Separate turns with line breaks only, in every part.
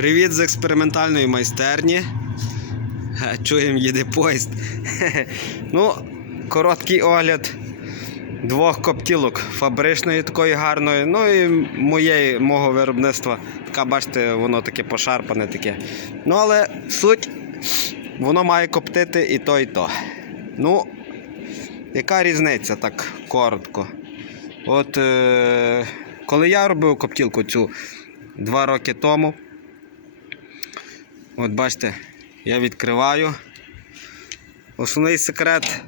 Привіт з експериментальної майстерні. Чуємо, їде поїзд. Ну, короткий огляд двох коптілок фабричної такої гарної. Ну і моєї, мого виробництва. Така, бачите, воно таке пошарпане таке. Ну, але суть, воно має коптити і то, і то. Ну, яка різниця так коротко? От е, коли я робив коптілку цю два роки тому. От бачите, я відкриваю. Основний секрет,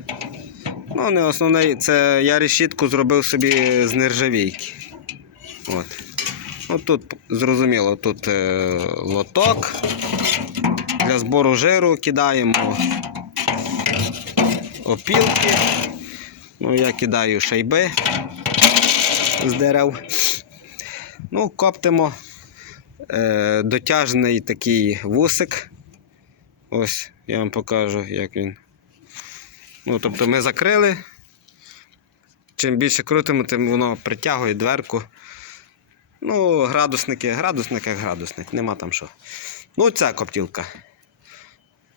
ну не основний, це я решітку зробив собі з нержавійки. От. Ну, тут зрозуміло, тут е, лоток. Для збору жиру кидаємо опілки. Ну, я кидаю шайби з дерев. Ну, коптимо е, дотяжний такий вусик. Ось я вам покажу, як він. Ну, тобто ми закрили. Чим більше крутимо, тим воно притягує дверку. Ну, градусники, градусник як градусник, нема там що. Ну, ця коптілка.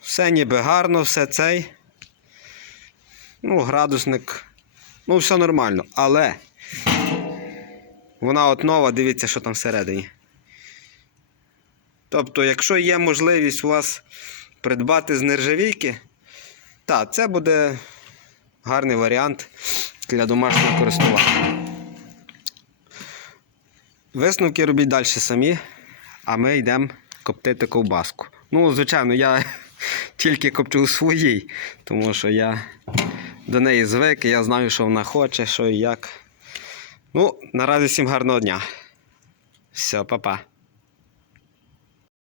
Все ніби гарно, все цей. Ну, градусник. Ну, все нормально. Але вона от нова, дивіться, що там всередині. Тобто, якщо є можливість у вас придбати з нержавійки, так, це буде гарний варіант для домашнього користування. Висновки робіть далі самі, а ми йдемо коптити ковбаску. Ну, звичайно, я тільки копчу у своїй, тому що я до неї звик, я знаю, що вона хоче, що і як. Ну, наразі всім гарного дня. Все, па-па.